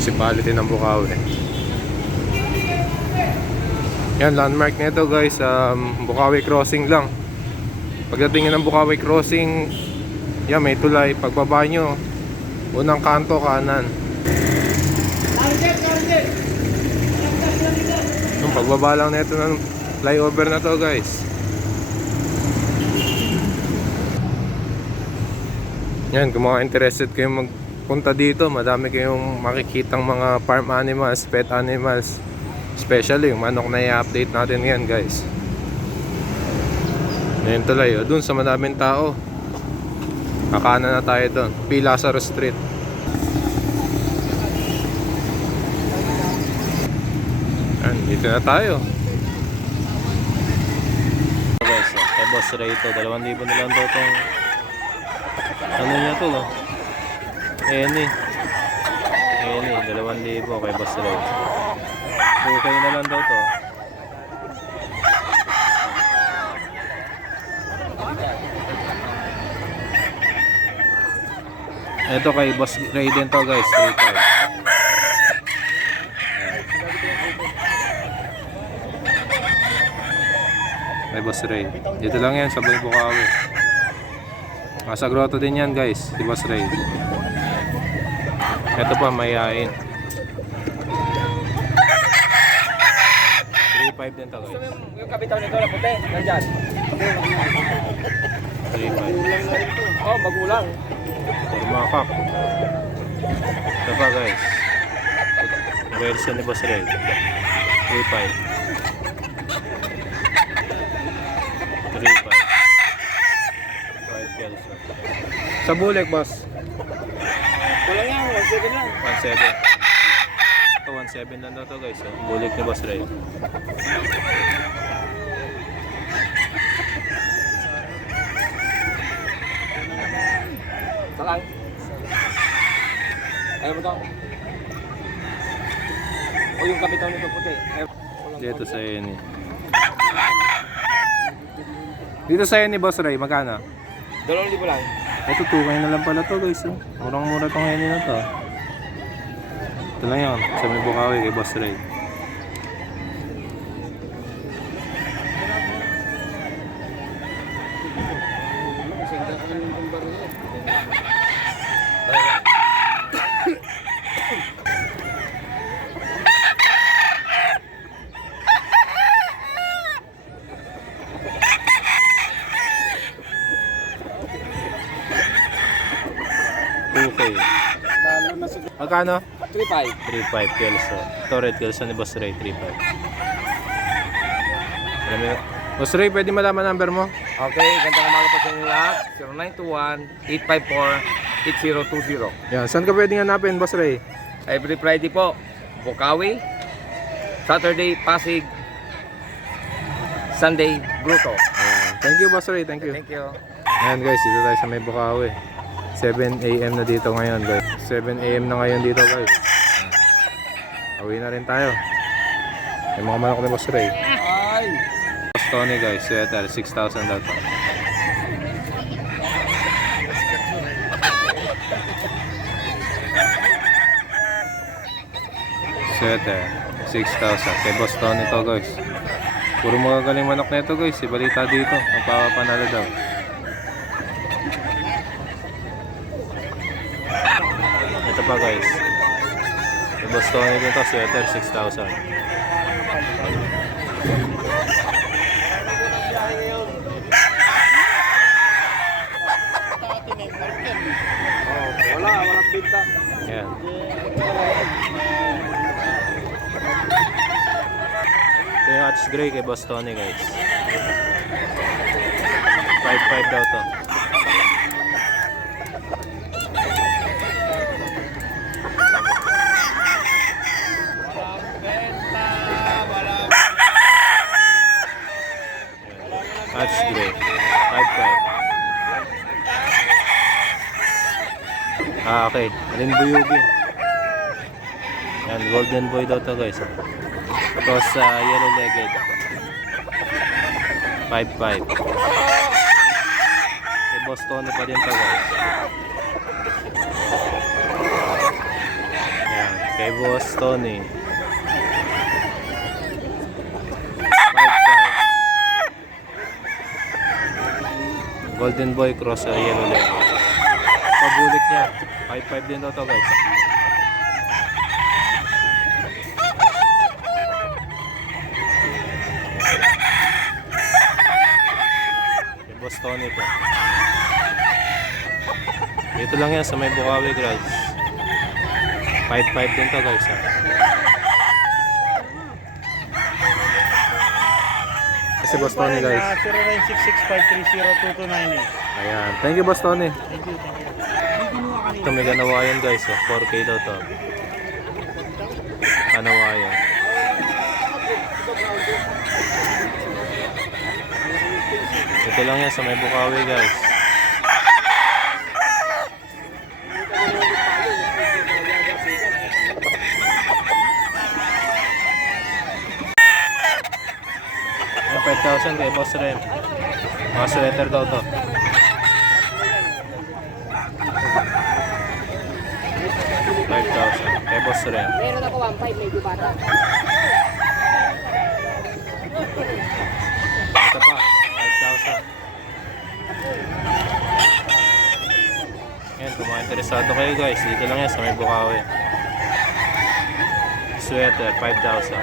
municipality ng Bukawi. Yan, landmark nito guys, Bukawi Crossing lang. Pagdating nyo ng Bukawi Crossing, yan, may tulay. Pagbaba nyo, unang kanto kanan. Yung pagbaba lang nito ng flyover na to guys. Yan, kung mga interested kayong magpunta dito, madami kayong makikitang mga farm animals, pet animals. Especially yung manok na i-update natin yan guys. Ngayon tulay, dun sa madaming tao. Kakanan na tayo dun, P. Lazaro Street. Yan, dito na tayo. Guys, kay Boss Ray ito, 2,000 na lang daw itong ano niya to, no? Eni, 2,000 kay Boss Ray. Okay na lang daw to. Ito kay Boss Ray din to guys, 3,500. Kay Boss Ray. Dito lang yan sa Bukawi. Nasa grotto din yan guys, si Boss Ray. Ito pa, mayayain. 3,500 din to guys. Yung kabitaw nito na puti, nandyan. 3,500. Oh, magulang. Turmakak. Ito pa guys. Version ni Boss Ray. 3,500. 3,500. Sa Bulek, boss. Wala yan, 1.7 lang. 1,700. Ito 1,700 lang daw to guys. Bulik ni Boss Ray. Salang. Ayaw mo to. O yung kabitaw nito puti. Dito sa Eni. Dito sa ni Boss Ray, magkano? 2,000 lang. Ito, 2K na lang pala to guys. Murang-mura tong heni na to. Ito lang yan, sa may Bukawi kay Boss Ray. Okay. Magkano? 3.5. 3,500 Kelso. Ito Red Kelso ni Boss Ray. 3,500. Alam mo yun? Boss Ray, pwede malaman number mo? Okay, gandang umaga po sa inyo lahat. 0921-854-8020. Yan, saan ka pwedeng hanapin, Boss Ray? Every Friday po, Bukawi. Saturday, Pasig. Sunday, Bruto. Thank you, Boss Ray. Thank you. Thank you. Ayan guys, dito tayo sa may Bukawi. 7 AM na dito ngayon guys. 7 AM na ngayon dito guys. Uwi na rin tayo. May mga manok ni Boss Ray. Ay! Boss Tony guys, sweater, 6,000 daw to. Sweater, 6,000. Kay Boss Tony to guys. Puro magagaling manok na ito guys. Ibalita dito. Magpapapanalo daw. Ito pa guys. Kay Boss Tony din to. Sweater 6,000. Walang pinta. Ayan. Ito yung Hutch Gray kay Boss Tony guys. 5,500 daw to. Hutch Gray 5,500. Okay. Rinbuyugi. Yan, golden boy daw to guys. Tapos yellow legged. 5,500. Kay Boss Tony pa din to guys. Yan. Kay Kay Boss Tony. 5-5. Golden Boy cross sa yellow leg. Pabulik niya. 5-5 din daw to guys. Kay Boss Tony to. Dito lang yan sa may Bukawi guys. 5-5 din to guys ha. Si Boss Tony guys. 0966-530-2298. Ayan. Thank you Boss Tony. Thank you. Ito may ganawayan guys. 4K daw to. Ganawayan. Ito lang yan sa may Bukawi guys. Yung 5,000 kay Boss Rem. Mga sweater daw to. 5,000 kay Boss Rem. Meron ako 1.5, medyo bata. Ito pa, 5,000. Yan, kung mga interesado kayo guys, dito lang yan sa may Bukawi. Sweater, 5,000.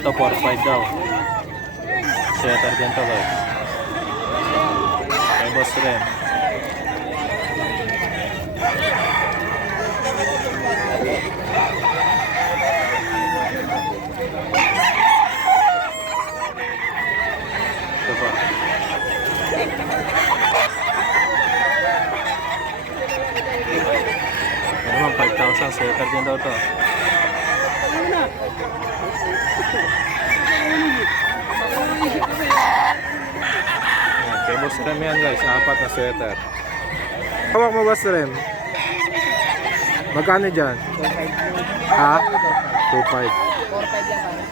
Ito, 4,500 daw. Sweater din to guys. Kay Boss Rem. Ito pa. Ano naman, 5,000. Sweater din daw to. Ayan, kay Boss Rem yan guys, 4 na sweater. Hawak mo Boss Rem. Magkano dyan? Ha? 2.5. 4.5 yan pare.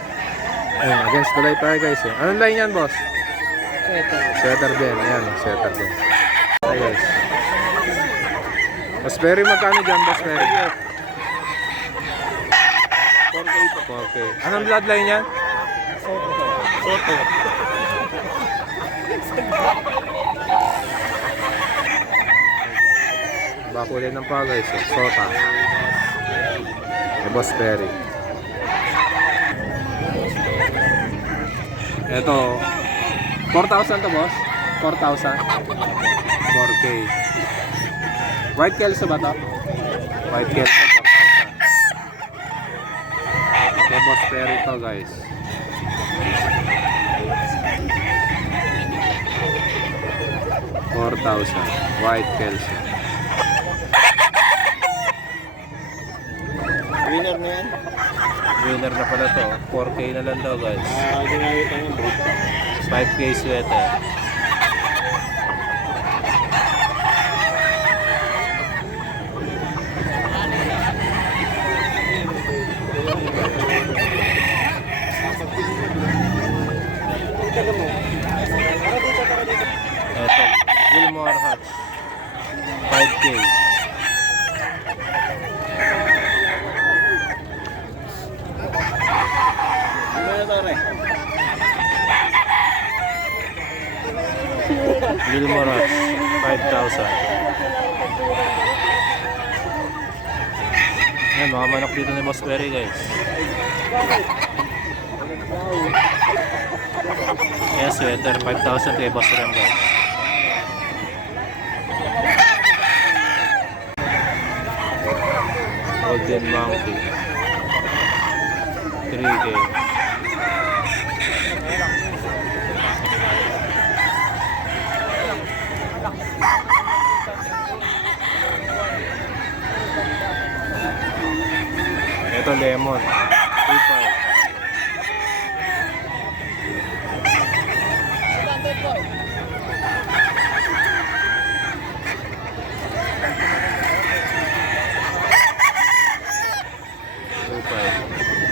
Ayun, against the light tayo guys eh. Anong line yan boss? Sweater. Sweater din. Ayan, sweater din. Ay guys. Boss Perry, magkano dyan Boss Perry? 4K. Anong bloodline yan? Soto. Bakulay ng pa guys. Eh. Sota. Kay Boss Perry. Ito. 4,000 to boss? 4,000? 4K. White Kelso ba to? White Kelso, 4,000. Kay Boss Perry to guys. $4,000. White Kelso. Winner na yan. Winner na pala to. 4K na lang daw guys. Ginamit ang yung bro. 5K sweater. Ito, Gilmore Hutch. 5K. Gilmore Hutch. 5,000. Ayan, mga manok dito ni Boss Perry guys. Ayan, sweater. 5,000 kay Boss Rem guys. Golden Monkey. 3K. Ito lemon. 2.5.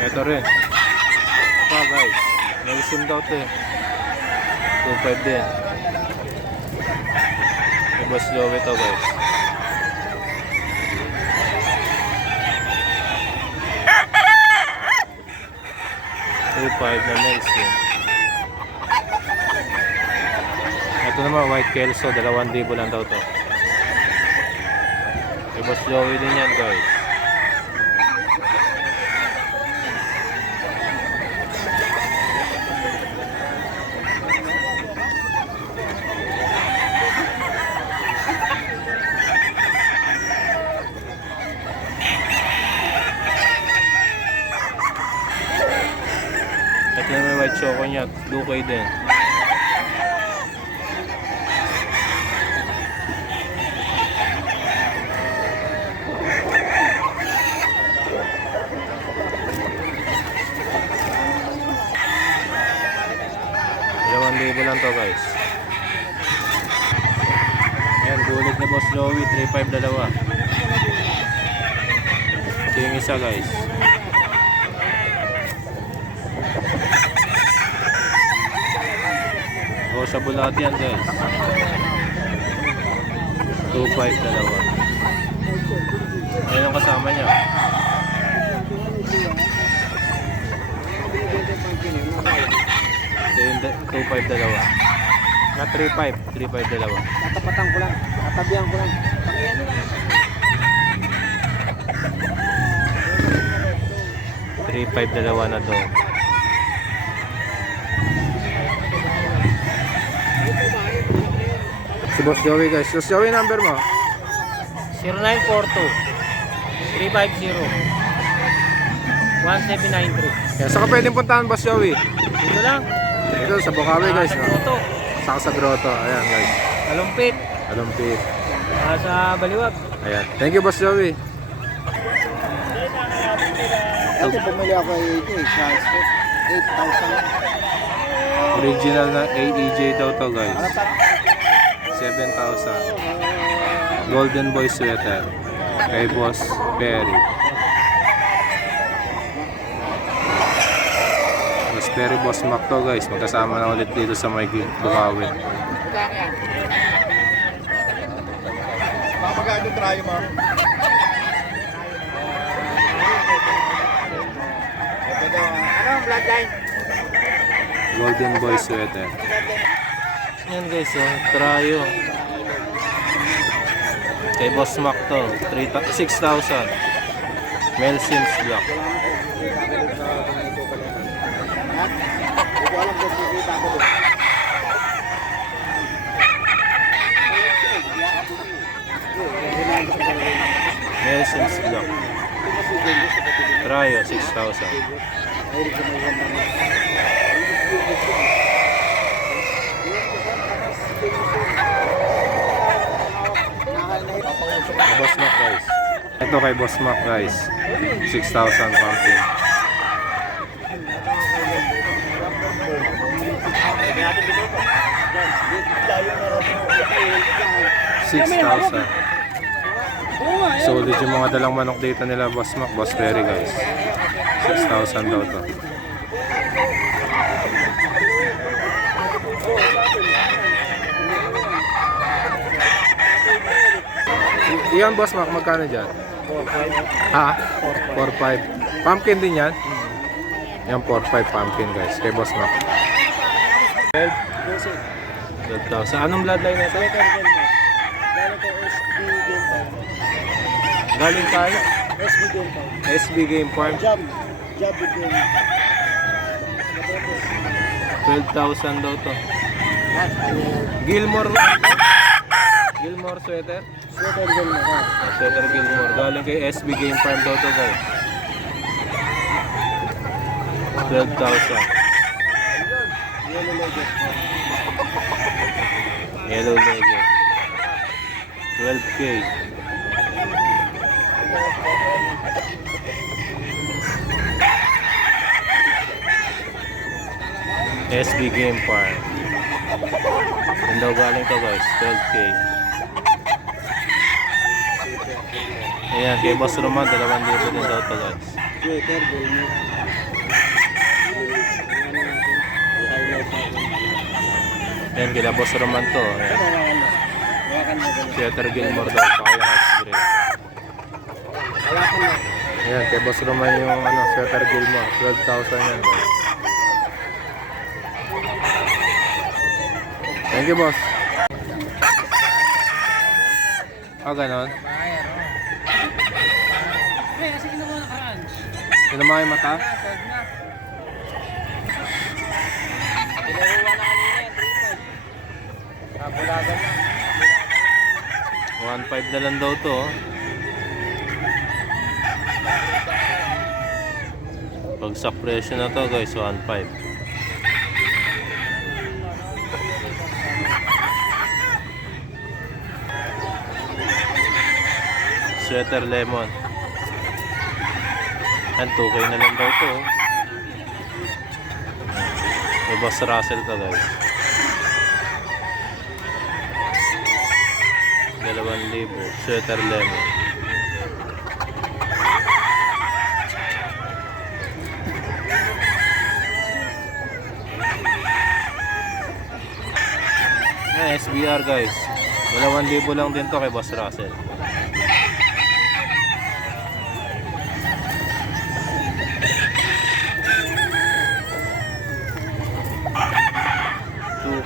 Ito rin. Ito guys. May sim daw to eh. 2.5 din. May Boss Joey to guys. $2.5 na Nelson. Ito naman White Kelso, 2,000 lang daw to. May Boss Joey din yan guys. Ito na may white choco niya, 2K din. $2,000 lang to guys. Ayan, bulig na Boss Joey, 3.5 dalawa. Ito yung isa guys. O sa bulat yan guys. 2.5 dalawa. Ayan ang kasama niya. Ito yung 2.5 dalawa. Na 3.5. 3.5 dalawa. Tatapatan ko lang. Tatabihan ko lang. Pakiyan lang. 3.5 dalawa na to. Si Boss Joey guys. Boss Joey, number mo? 0942-350-1793. Yan. Saka pwedeng puntahan Boss Joey. Dito lang. Ito sa Bukawi guys. Sa No? Grotto. Saka sa Grotto. Ayan guys. Kalumpit. Alumpit. Sa Baliwag. Ayan. Thank you Boss Joey. Ito bumili ako ito eh. Size 8,000. Original na AEJ daw to guys. 7,000. Golden Boy sweater. Kay Boss Perry. Boss Perry, Boss Mac to guys. Magkasama na ulit dito sa may Bukawi. Magkano try mo? Ano, bloodline? Golden Boy sweater. Yan guys, oh, trayo. Kay Boss Mac to, 6,000. Mel Sims Black. Hindi ko alam kung kikita ko doon. Mel Sims Black. Trayo, 6,000. Boss Mac guys. Ito kay Boss Mac guys. 6,000 pumpkin. $6,000. Solid yung mga dalang manok dito nila Boss Mac, Boss Perry guys. 6,000 daw to. Iyan Boss Mac, magkano dyan? 4.5. Ha? 4.5. Pumpkin din yan? Yan 4.5 pumpkin guys. Kay Boss Mac. 12,000. Anong bloodline na ito? Galing tayo? SB Game Farm. Job with them. 12,000 daw to. Gilmore. Gilmore sweater. Sweater din mo. Sweater Gilmore. Galing kay SB Game Farm daw to guys. 12,000. Yellow Legend. 12K. SB Game Farm. Yan daw galing to guys, 12K. Ayan, kay Boss Roman, 2,000 din daw to guys. Sweater din mo. Yan, kila Boss Roman to. Ayan. Hawakan mo ganun. Theater Gilmore daw, saka yung Hearts Gray. Hawakan mo. Ayan, kay Boss Roman yung ano, Sweater Gilmore. 12,000 yan guys. Thank you, boss. Ganon. Ay, kasi kinuha na karaan. Sinama yung mata? Sold na. Kinuha na kanina yan, 3.5. Kapulagan na. 1.5 na lang daw to. Oh. Pagsak presyo na to guys, 1.5. Sweater lemon. And 2K na lang daw to. Oh. May Boss Russell to guys. 2,000 sweater lemon. SBR guys. 2,000 lang din to kay Boss Russell.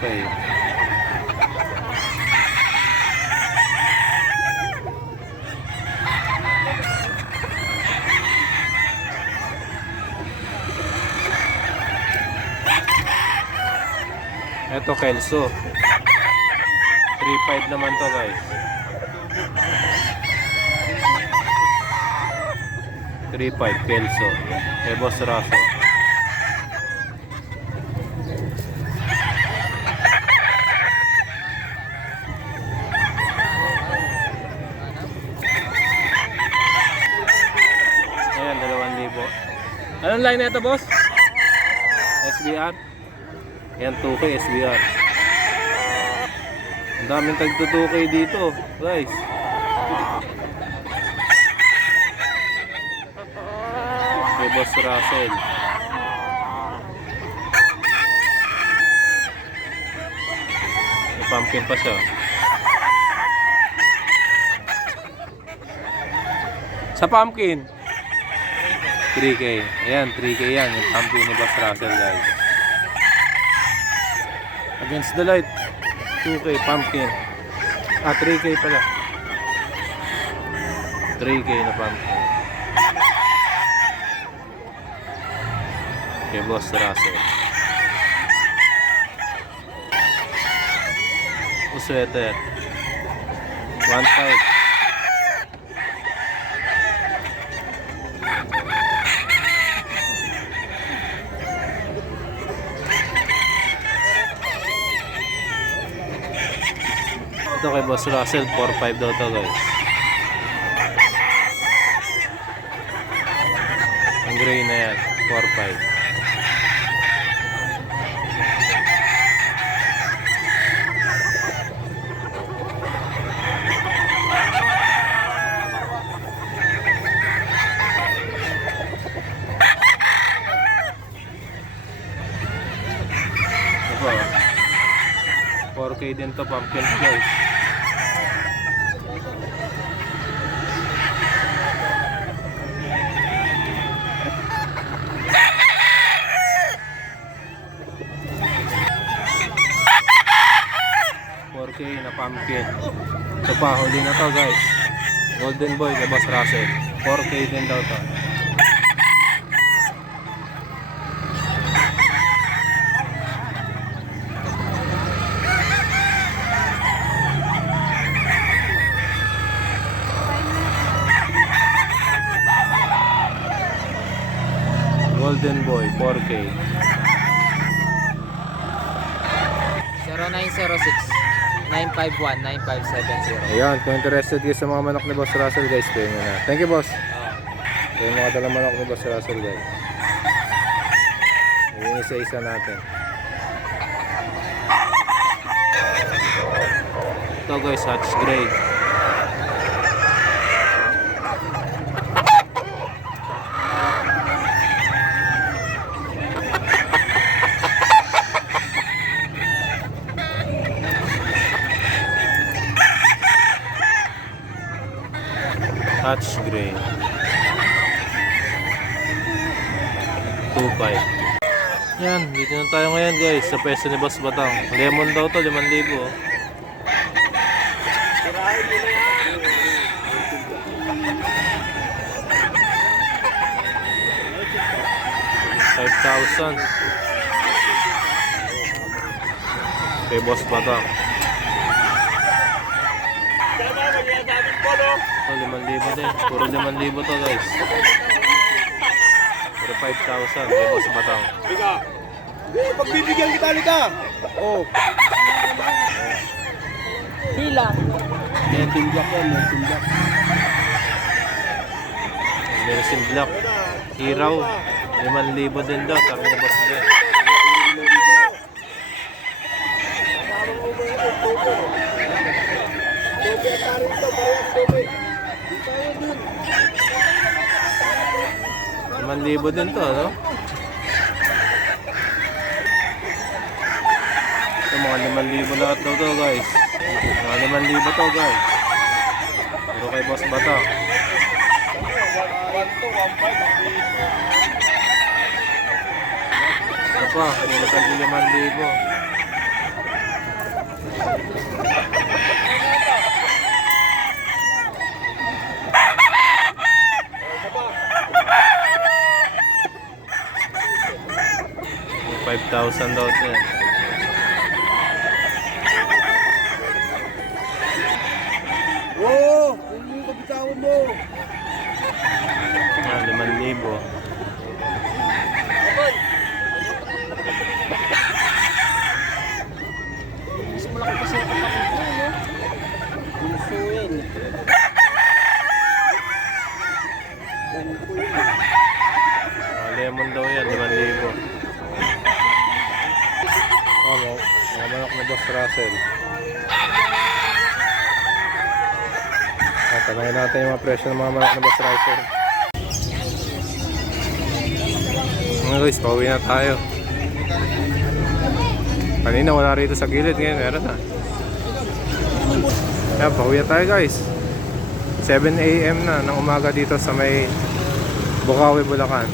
Okay. Ito Kelso. 3.5 naman to guys. 3.5 Kelso. Boss Russell. Ayan, 2,000. Anong line na ito, boss? SBR? Ayan, 2K SBR. Ang daming tagto 2K dito, guys. Kay Boss Russell. May pumpkin pa siya. Sa pumpkin 3K. Ayan, 3K yan. Yung pumpkin ni Boss Russell, guys. Against the light 2K pumpkin. 3K pala. 3K na pumpkin. Kay Boss Russell. Sweater 1.5. Ito kay Boss Russell, 4.5 daw to guys. Ang gray na yan, 4.5. Ito, 4K din to, pumpkin guys. Na pumpkin. Ito pa, huli na to guys. Golden Boy kay Boss Russell. 4K din daw to. Golden Boy, 4K. 0906 951-9570. Ayan, kung interested kayo sa mga manok ni Boss Russell guys, kayo na. Thank you, boss. Yung mga dalang manok ni Boss Russell guys. Yung isa-isa natin. Ito guys, Hatch Gray. Hatch gray. 2.5. Yan, dito na tayo ngayon guys sa pwesto ni Boss Batang. Lemon daw to, 5,000 oh. $5,000 kay Boss Batang. Oh, 5,000 din. Puro 5,000 to guys. Puro 5,000 kay Boss Batang. Pagbibigyan kita, Lika. Oh. Hila. May timbak yan, may timbak. Medicine Black. Hiraw. 5,000 din daw. Sabi ni Boss Ben. $5,000 din to, no? Ito, mga 5,000 lahat daw to, guys. Mga 5,000 to, guys. Pero kay Boss Batang. Ito pa, puro tayo 5,000. $5,000 daw ito eh. Oh, yung kapitawan mo. 5,000. Mas malaki pa siya kapatid mo, no? Gusto yan. Lemon daw yan, 5,000. Oh, mga manok na Boss Russell. Tanongin natin yung mga presyo ng mga manok na Boss Russell. Mga guys, pauwi na tayo. Kanina wala rito sa gilid, ngayon meron na. Yan, pauwi na tayo guys. 7 AM na ng umaga dito sa may Bukawi, Bulacan.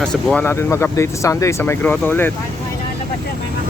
Subukan natin mag-update sa Sunday sa may grotto ulit. Paano nga ilalabas yan? May mga